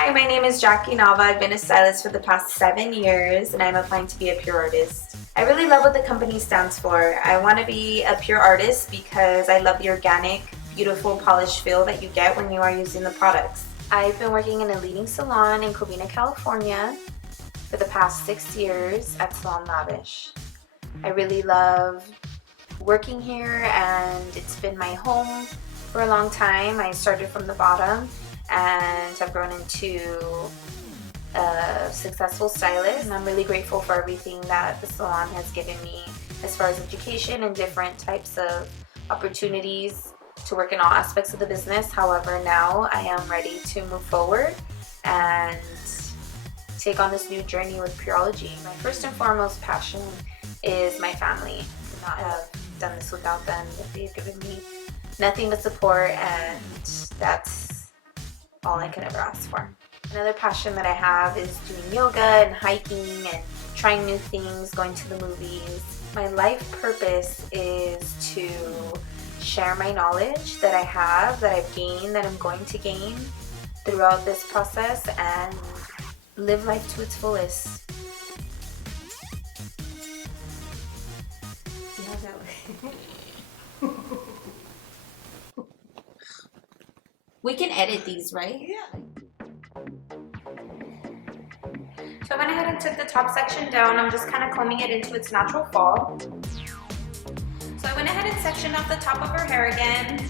Hi, my name is Jacky Nava. I've been a stylist for the past 7 years and I'm applying to be a pure artist. I really love what the company stands for. I want to be a pure artist because I love the organic, beautiful, polished feel that you get when you are using the products. I've been working in a leading salon in Covina, California for the past 6 years at Salon Lavish. I really love working here and it's been my home for a long time. I started from the bottom and have grown into a successful stylist, and I'm really grateful for everything that the salon has given me as far as education and different types of opportunities to work in all aspects of the business. However, now I am ready to move forward and take on this new journey with Pureology. My first and foremost passion is my family. I could not have done this without them. They've given me nothing but support, and that's all I could ever ask for. Another passion that I have is doing yoga and hiking and trying new things, going to the movies. My life purpose is to share my knowledge that I have, that I've gained, that I'm going to gain throughout this process, and live life to its fullest. See how that way? We can edit these, right? Yeah. So I went ahead and took the top section down. I'm just kind of combing it into its natural fall. So I went ahead and sectioned off the top of her hair again.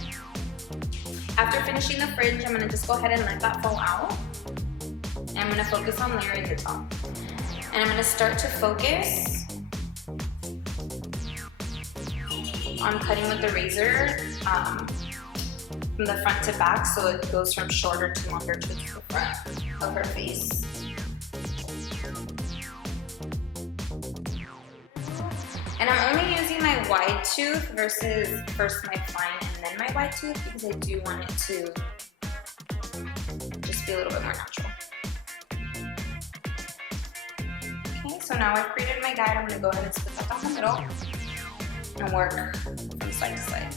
After finishing the fringe, I'm going to just go ahead and let that fall out. And I'm going to focus on layering the top. And I'm going to start to focus on cutting with the razor from the front to back, so it goes from shorter to longer to the front of her face. And I'm only using my wide tooth versus first my fine and then my wide tooth because I do want it to just be a little bit more natural. Okay, so now I've created my guide. I'm going to go ahead and split that down the middle and work from side to side.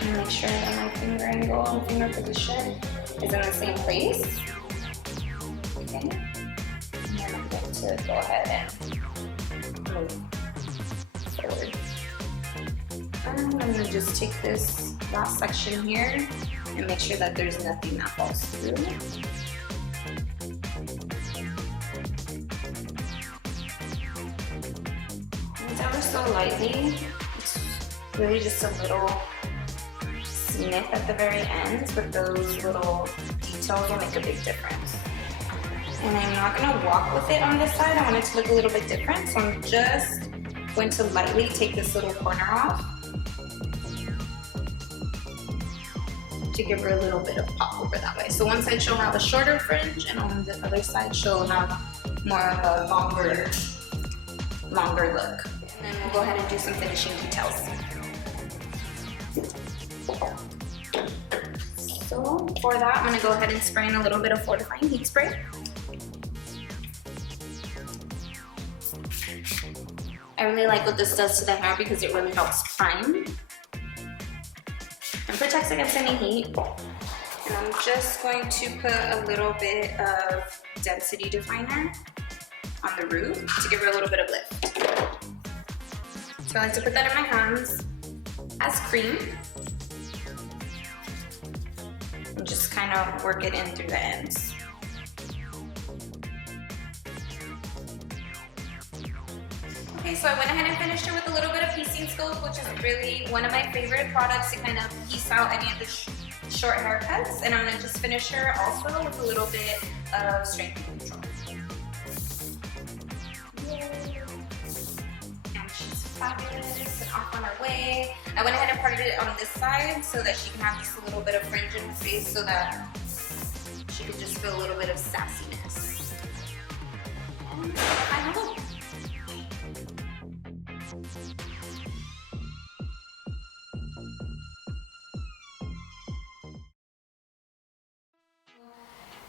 And make sure that my finger angle and finger position is in the same place. Okay. And then I'm going to go ahead and move forward. And I'm going to just take this last section here and make sure that there's nothing that falls through. And ever so lightly, it's really just a little snip at the very ends, but those little details will make a big difference. And I'm not going to walk with it on this side. I want it to look a little bit different, so I'm just going to lightly take this little corner off to give her a little bit of pop over that way. So one side she'll have a shorter fringe, and on the other side she'll have more of a longer look. And then we'll go ahead and do some finishing details. So for that, I'm going to go ahead and spray in a little bit of fortifying heat spray. I really like what this does to the hair because it really helps prime and protects against any heat. And I'm just going to put a little bit of density definer on the root to give her a little bit of lift. So I like to put that in my hands as cream and just kind of work it in through the ends. Okay, so I went ahead and finished her with a little bit of piecing scope, which is really one of my favorite products to kind of piece out any of the short haircuts. And I'm going to just finish her also with a little bit of strength control. Yay. And she's fabulous and off on her way. I went ahead and parted it on this side so that she can have just a little bit of fringe in her face so that she can just feel a little bit of sassiness. And I have a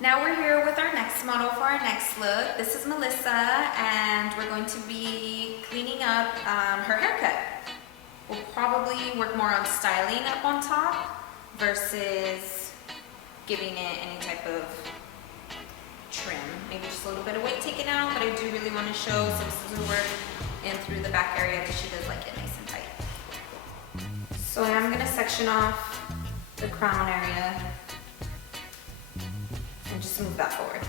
Now we're here with our next model for our next look. This is Melissa, and we're going to be cleaning up her haircut. We'll probably work more on styling up on top versus giving it any type of trim. Maybe just a little bit of weight taken out, but I do really want to show some scissor work in through the back area because she does like it nice and tight. So I'm going to section off the crown area and just move that forward.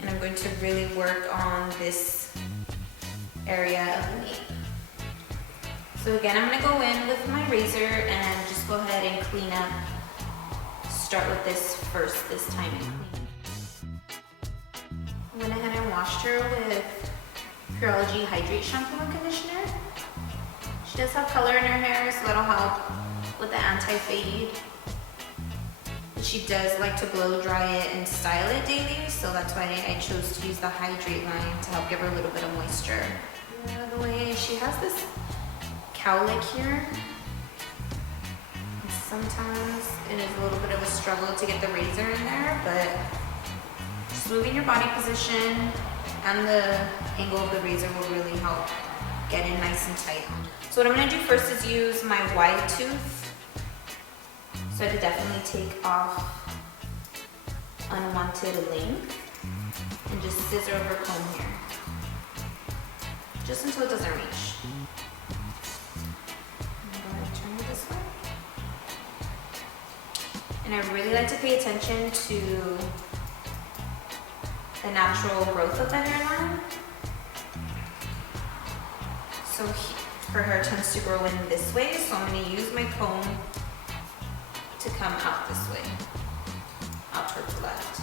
And I'm going to really work on this area of the nape. So again, I'm going to go in with my razor and just go ahead and clean up. Start with this first this time and clean. I went ahead and washed her with Pureology Hydrate Shampoo and Conditioner. She does have color in her hair, so that'll help with the anti-fade. She does like to blow dry it and style it daily, so that's why I chose to use the Hydrate line to help give her a little bit of moisture. Out of the way, she has this cowlick here. And sometimes it is a little bit of a struggle to get the razor in there, but just moving your body position and the angle of the razor will really help get in nice and tight. So what I'm going to do first is use my wide tooth. So I could definitely take off unwanted length and just scissor over comb here. Just until it doesn't reach. I'm going to turn it this way. And I really like to pay attention to the natural growth of the hairline. So her hair tends to grow in this way, so I'm going to use my comb to come out this way, out towards the left.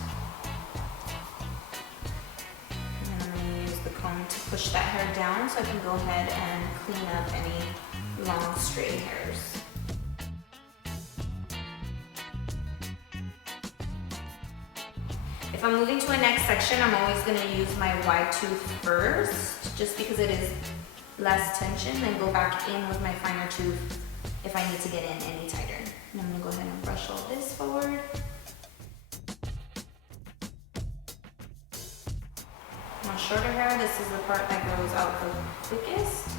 And then I'm going to use the comb to push that hair down so I can go ahead and clean up any long stray hairs. If I'm moving to a next section, I'm always going to use my wide tooth first, just because it is less tension, then go back in with my finer tooth if I need to get in any tighter. And I'm going to go ahead and brush all this forward. My shorter hair, this is the part that grows out the quickest.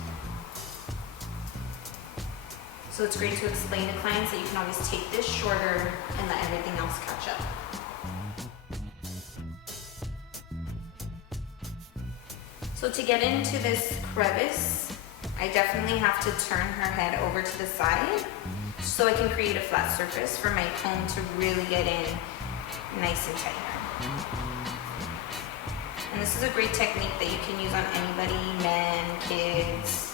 So it's great to explain to clients that you can always take this shorter and let everything else catch up. So to get into this crevice, I definitely have to turn her head over to the side so I can create a flat surface for my comb to really get in nice and tight. And this is a great technique that you can use on anybody, men, kids,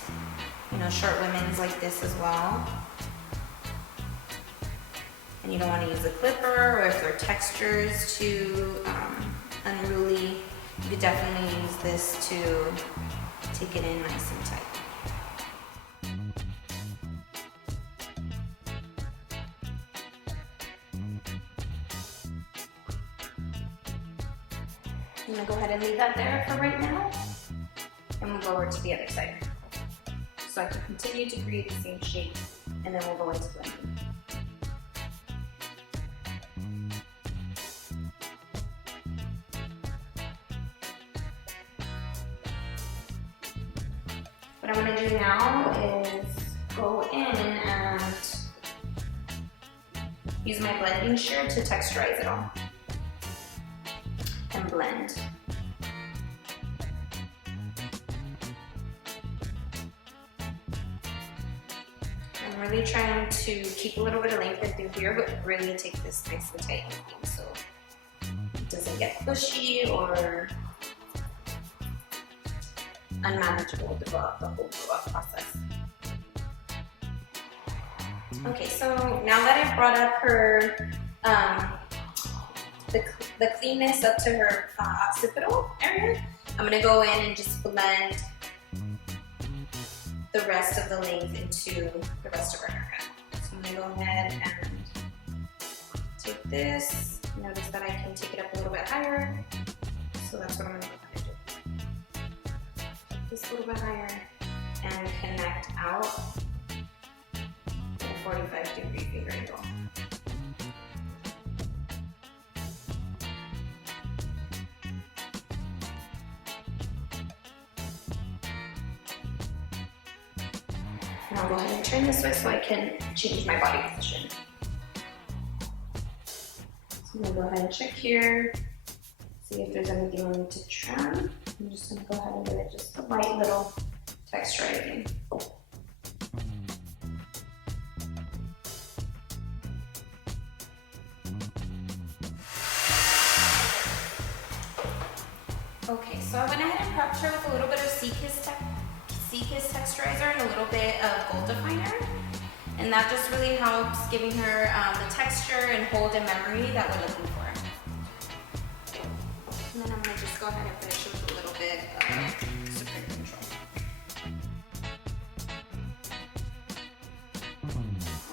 short women's like this as well. And you don't want to use a clipper, or if their texture is too unruly, you could definitely use this to take it in nice and tight. I'm going to go ahead and leave that there for right now, and we'll go over to the other side. So I can continue to create the same shape, and then we'll go into blending. What I'm going to do now is go in and use my blending shear to texturize it all and blend. I'm really trying to keep a little bit of length through here, but really take this nice and tight so it doesn't get pushy or unmanageable throughout the whole grow-up process. Okay, so now that I've brought up her, the cleanness up to her occipital area, I'm going to go in and just blend the rest of the length into the rest of her haircut. So I'm going to go ahead and take this. Notice that I can take it up a little bit higher. So that's what I'm going to go ahead and do. This a little bit higher and connect out at a 45-degree finger angle. And I'll go ahead and turn this way so I can change my body position. So I'm going to go ahead and check here. See if there's anything we need to trim. I'm just gonna go ahead and give it just a light little texturizing. Okay, so I went ahead and prepped her with a little bit of Sea-Kiss texturizer and a little bit of gold definer. And that just really helps giving her the texture and hold and memory that we're looking for. And then I'm gonna just go ahead and finish with a little bit of Supreme Control.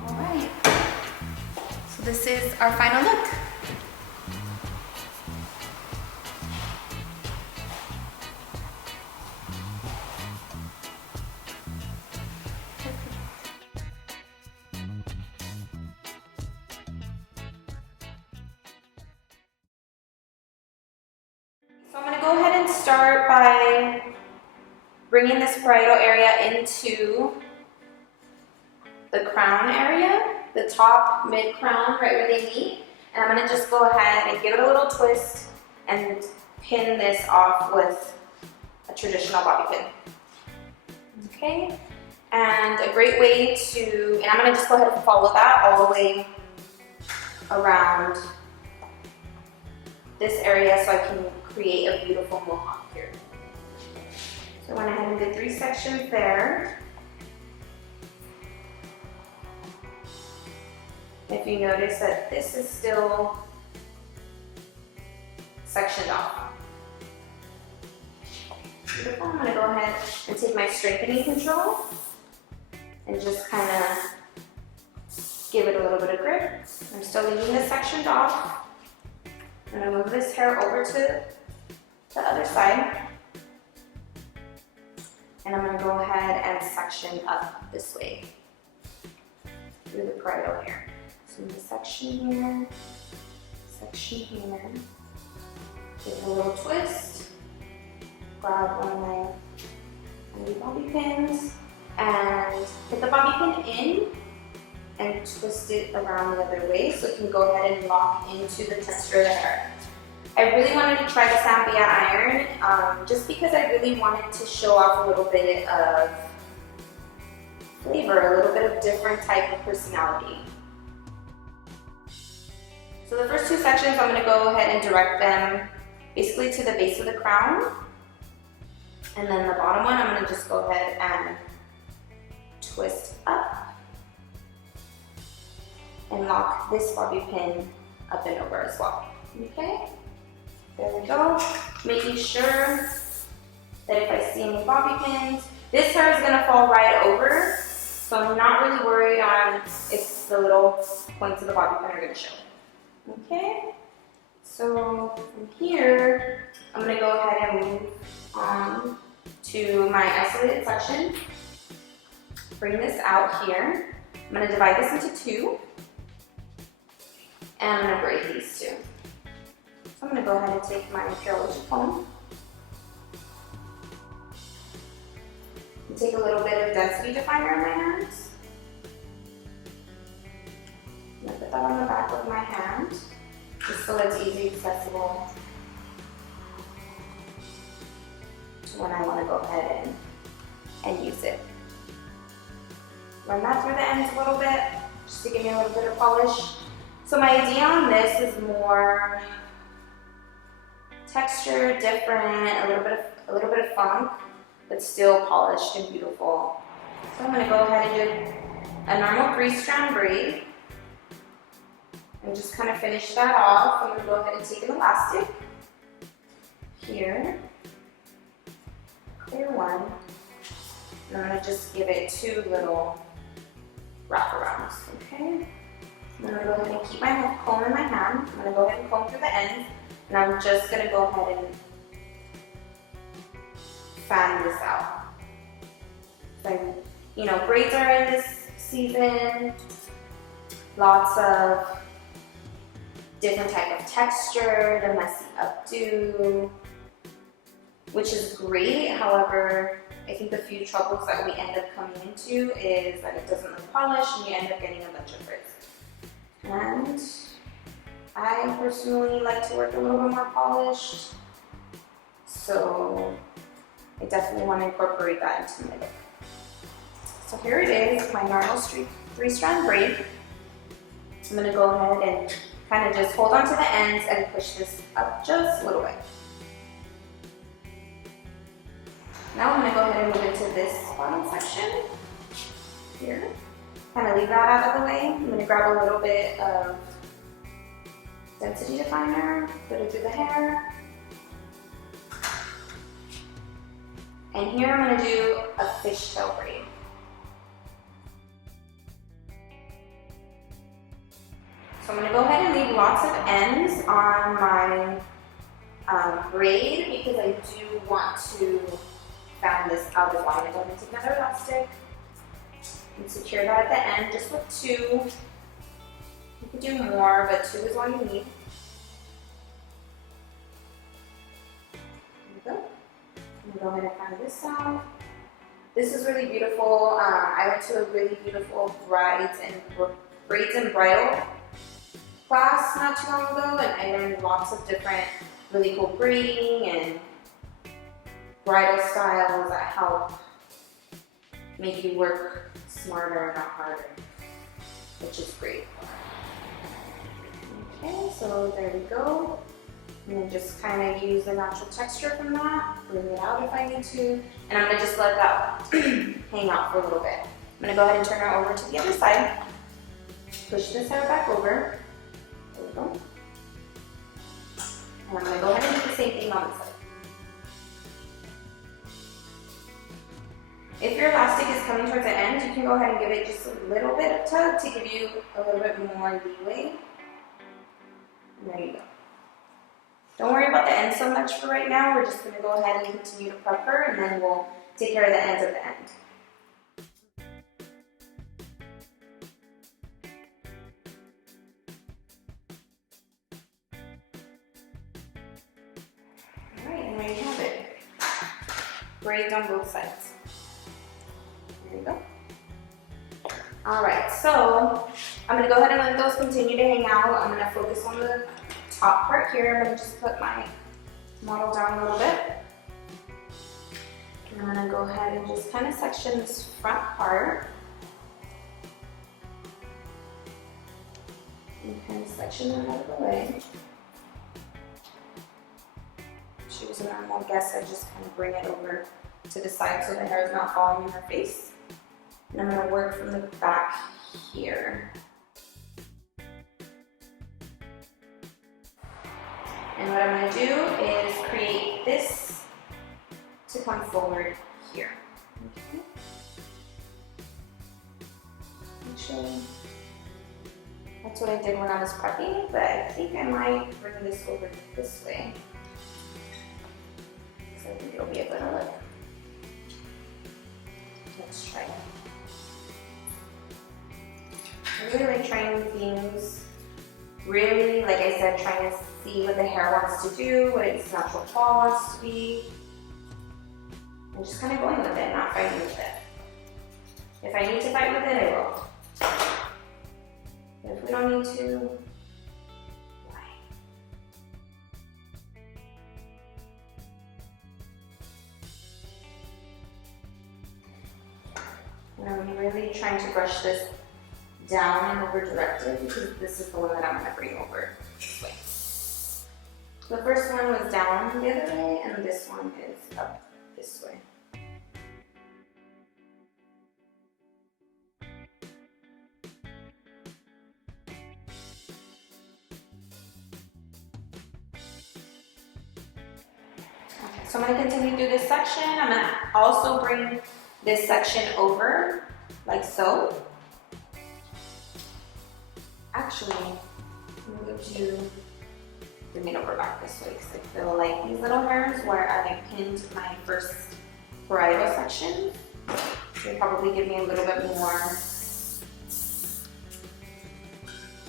All right, so this is our final look. So I'm going to go ahead and start by bringing this parietal area into the crown area, the top mid-crown, right where they meet. And I'm going to just go ahead and give it a little twist and pin this off with a traditional bobby pin. Okay, and a great way to, and I'm going to just go ahead and follow that all the way around this area so I can create a beautiful mohawk here. So I went ahead and did 3 sections there. If you notice that this is still sectioned off. Beautiful. I'm going to go ahead and take my strengthening control and just kind of give it a little bit of grip. I'm still leaving this sectioned off. I'm going to move this hair over to the other side. And I'm going to go ahead and section up this way through the parietal hair. So I'm going to section here, give it a little twist, grab one of my bobby pins and put the bobby pin in and twist it around the other way so it can go ahead and lock into the texture of the hair. I really wanted to try the Zambia iron just because I really wanted to show off a little bit of flavor, a little bit of different type of personality. So the first 2 sections, I'm going to go ahead and direct them basically to the base of the crown. And then the bottom one, I'm going to just go ahead and twist up and lock this bobby pin up and over as well. Okay, there we go. Making sure that if I see any bobby pins, this hair is going to fall right over, so I'm not really worried on if the little points of the bobby pin are going to show. Okay, so from here, I'm going to go ahead and move on to my isolated section. Bring this out here. I'm going to divide this into 2. And I'm going to braid these 2. So I'm going to go ahead and take my Purology comb and take a little bit of density definer in my hands. I'm going to put that on the back of my hand, just so it's easy accessible to when I want to go ahead and use it. Run that through the ends a little bit, just to give me a little bit of polish. So my idea on this is more texture, different, a little bit of funk, but still polished and beautiful. So I'm going to go ahead and do a normal 3-strand braid and just kind of finish that off. I'm going to go ahead and take an elastic here, clear one, and I'm going to just give it 2 little wraparounds. Okay. I'm going to go ahead and keep my comb in my hand. I'm going to go ahead and comb through the ends, and I'm just going to go ahead and fan this out. So, you know, braids are in this season, lots of different type of texture, the messy updo, which is great. However, I think the few troubles that we end up coming into is that it doesn't look polished and you end up getting a bunch of frizz. And I I personally like to work a little bit more polished. So I definitely want to incorporate that into my look. So here it is, my normal 3-strand braid. I'm going to go ahead and kind of just hold on to the ends and push this up just a little bit. Now I'm going to go ahead and move into this bottom section here. Kind of leave that out of the way. I'm going to grab a little bit of density definer, put it through the hair. And here I'm going to do a fishtail braid. So I'm going to go ahead and leave lots of ends on my braid because I do want to fan this out as well. I'm going to take another elastic and secure that at the end just with 2. You could do more, but 2 is all you need. There we go. I'm going to go ahead and fan this out. This is really beautiful. I went to a really beautiful braids and bridal class not too long ago, and I learned lots of different really cool braiding and bridal styles that help make you work smarter, not harder, which is great. Okay, so there we go. I'm going to just kind of use the natural texture from that, bring it out if I need to, and I'm going to just let that hang out for a little bit. I'm going to go ahead and turn her over to the other side, push this hair back over. There we go. And I'm going to go ahead and do the same thing on this side. If your elastic is coming towards the end, you can go ahead and give it just a little bit of tug to give you a little bit more leeway. And there you go. Don't worry about the ends so much for right now. We're just going to go ahead and continue to prep her, and then we'll take care of the ends at the end. Alright, and there you have it. Braids on both sides. There you go. Alright, so I'm going to go ahead and let those continue to hang out. I'm going to focus on the top part here. I'm going to just put my model down a little bit. And I'm going to go ahead and just kind of section this front part. And kind of section it out of the way. If she was a normal guest, I'd just kind of bring it over to the side so the hair is not falling in her face. And I'm going to work from the back here. And what I'm going to do is create this to come forward here. Okay. Actually, that's what I did when I was prepping, but I think I might bring this over this way, because I think it'll be a better look. Let's try it. I really like trying new things. Really, like I said, trying to see what the hair wants to do, what its natural fall wants to be. And just kind of going with it, not fighting with it. If I need to fight with it, I will. But if we don't need to, why? And I'm really trying to brush this down and over directed because this is the one that I'm going to bring over this way. The first one was down the other way, and this one is up this way. Okay, so I'm going to continue to do this section. I'm going to also bring this section over, like so. Actually, I'm going to bring it over back this way because I feel like these little hairs where I pinned my first bridal section, they probably give me a little bit more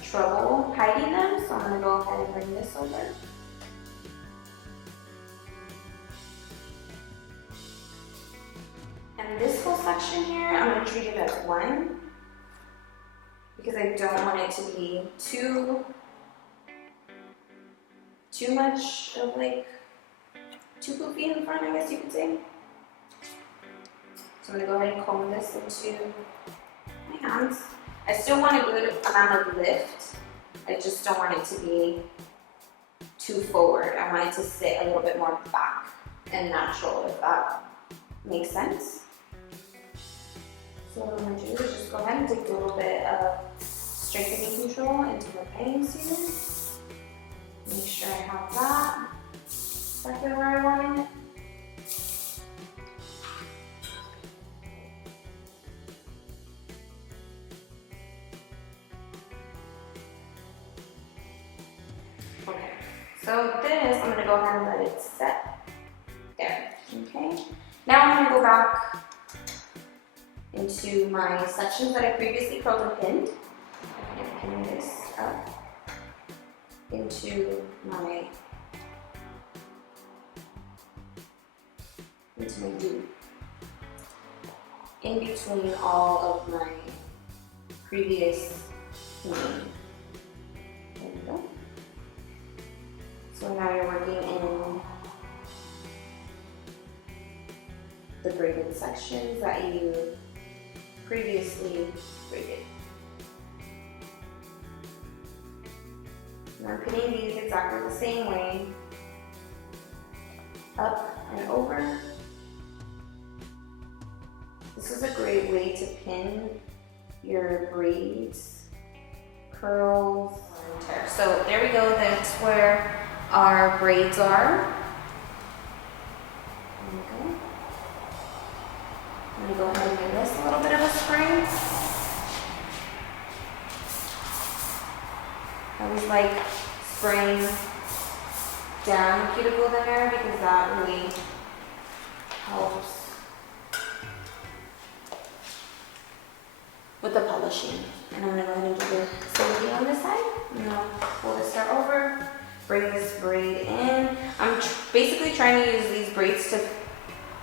trouble hiding them. So I'm going to go ahead and bring this over. And this whole section here, I'm going to treat it as one, because I don't want it to be too too much of like, too poofy in the front, I guess you could say. So I'm gonna go ahead and comb this into my hands. I still want a good amount of lift. I just don't want it to be too forward. I want it to sit a little bit more back and natural, if that makes sense. So what I'm gonna do is just go ahead and take a little bit of strengthening control into my bangs here. Make sure I have that exactly where I want it. Okay, so this, I'm gonna go ahead and let it set there, okay? Now I'm gonna go back into my sections that I previously curled and pinned. I'm gonna pin this up into my do, in between all of my previous pinning. There we go. So now you're working in the braided sections that you previously braided. And I'm pinning these exactly the same way, up and over. This is a great way to pin your braids, curls, and tear. So there we go, that's where our braids are. There we go. I'm gonna go ahead and give this a little bit of a spray. I always like spraying down the cuticle there because that really helps with the polishing. And I'm gonna go ahead and do the same thing on this side. I'm gonna pull this hair over, bring this braid in. I'm basically trying to use these braids to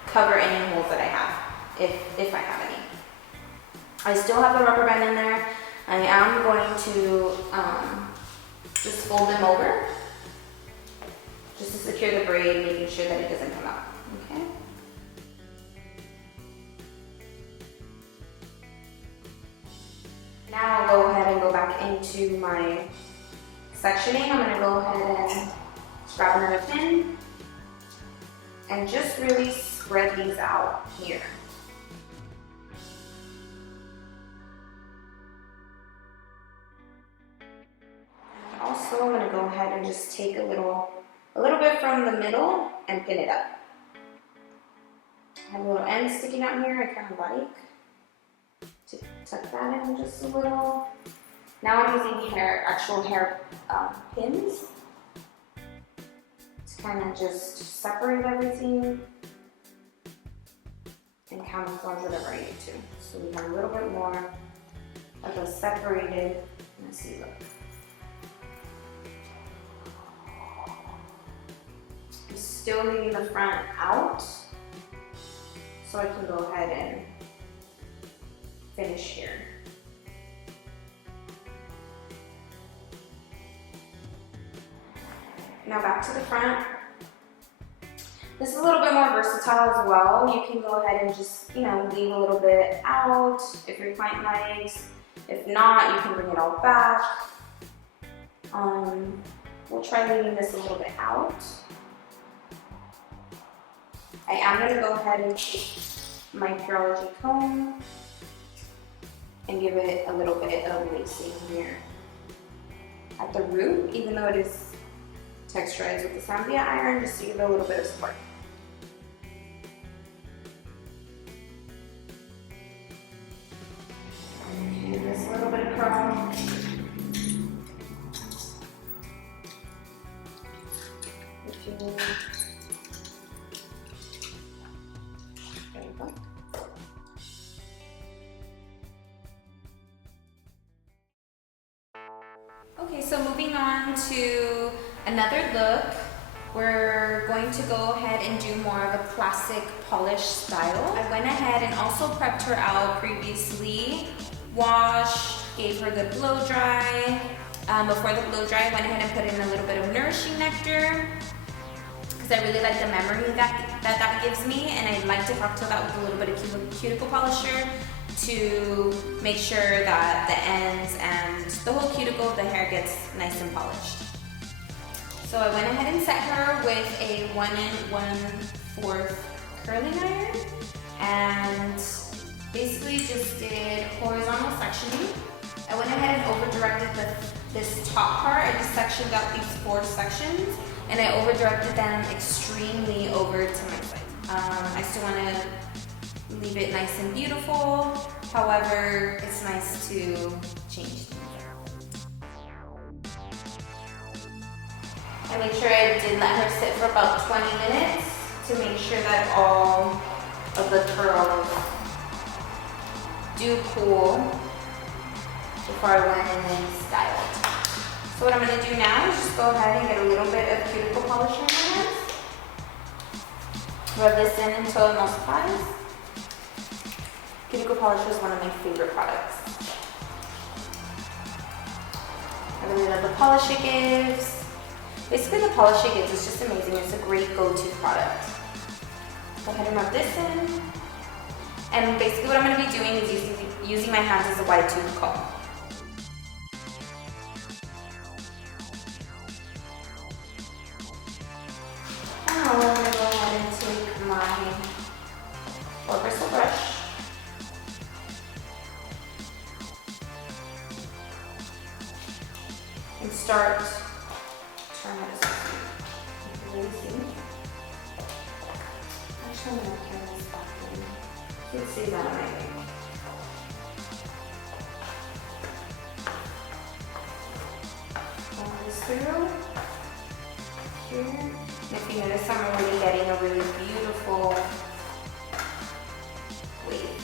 cover any holes that I have, if I have any. I still have a rubber band in there. I am going to just fold them over, just to secure the braid, making sure that it doesn't come out, okay? Now I'll go ahead and go back into my sectioning. I'm gonna go ahead and grab another pin and just really spread these out here. Also, I'm gonna go ahead and just take a little bit from the middle and pin it up. I have a little end sticking out here, I kind of like to tuck that in just a little. Now I'm using actual hair pins to kind of just separate everything and camouflage whatever I need to. So we have a little bit more of a separated, let's see, look. I'm still leaving the front out, so I can go ahead and finish here. Now back to the front. This is a little bit more versatile as well. You can go ahead and just, leave a little bit out if your client likes. If not, you can bring it all back. We'll try leaving this a little bit out. I am going to go ahead and take my Pureology comb and give it a little bit of lacing here at the root, even though it is texturized with the Zambia iron, just to give it a little bit of support. Give this a little bit of curl. If you need. There you go. Okay, so moving on to another look, we're going to go ahead and do more of a classic polish style. I went ahead and also prepped her out previously, washed, gave her a good blow dry, Before the blow dry, I went ahead and put in a little bit of nourishing nectar because I really like the memory that gives me, and I like to cocktail that with a little bit of cuticle polisher to make sure that the ends and the whole cuticle of the hair gets nice and polished. So I went ahead and set her with a 1 1/4 curling iron and basically just did horizontal sectioning. I went ahead and over-directed this top part. I just sectioned out these 4 sections and I over-directed them extremely over to my side. I still want to leave it nice and beautiful. However, it's nice to change things up. I made sure I did let her sit for about 20 minutes to make sure that all of the curls do cool before I went in and styled. So what I'm going to do now is just go ahead and get a little bit of cuticle polish in my hands. Rub this in until it emulsifies. Cuticle polish is one of my favorite products. I really love the polish it gives. Basically the polish it gives is just amazing. It's a great go-to product. Go ahead and rub this in. And basically what I'm going to be doing is using my hands as a wide tooth comb. Now I'm going to go ahead and take my 4-bristle brush and start trying to see. Actually, I'm going to carry this back in. Let's see that on my thing. Pull this through here. And if you notice, I'm already getting a really beautiful wave.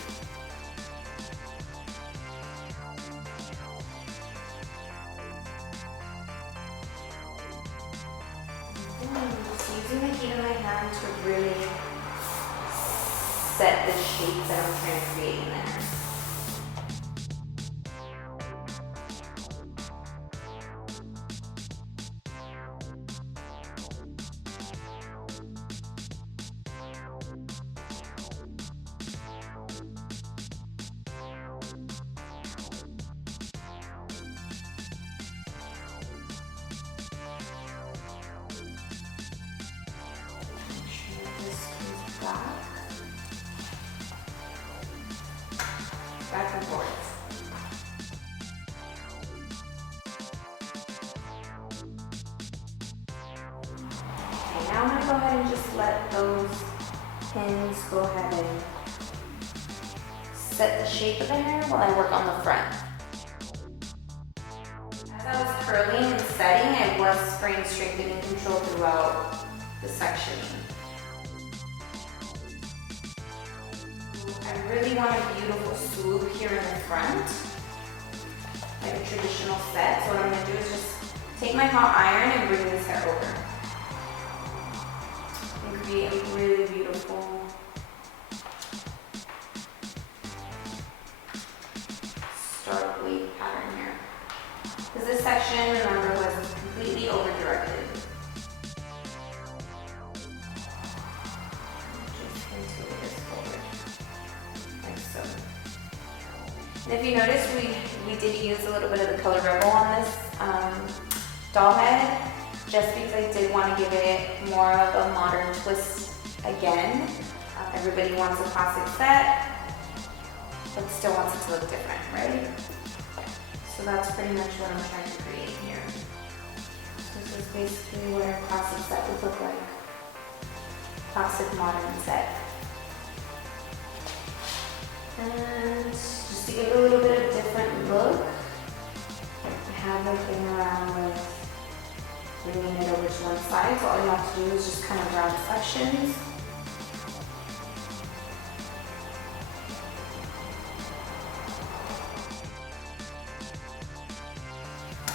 Just using the heat of my hand to really set the shape that I'm trying to create in there. Back and forth. Okay, now I'm going to go ahead and just let those pins go ahead and set the shape of the hair while I work on the front. As I was curling and setting, I was spraying strengthening control throughout the sectioning. I really want a beautiful swoop here in the front, like a traditional set. So what I'm going to do is just take my hot iron and bring this hair over and create a really beautiful stark wave pattern here. Because this section, remember, was completely over-directed. And if you notice, we did use a little bit of the Color Rebel on this doll head, just because I did want to give it more of a modern twist again. Everybody wants a classic set, but still wants it to look different, right? So that's pretty much what I'm trying to create here. This is basically what a classic set would look like. Classic modern set. And just to give it a little bit of different look, I have the thing around with bringing it over to one side. So all you have to do is just kind of round sections.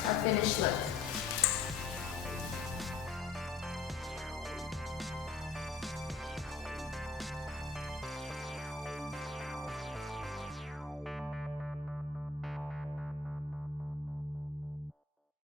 Our finished look.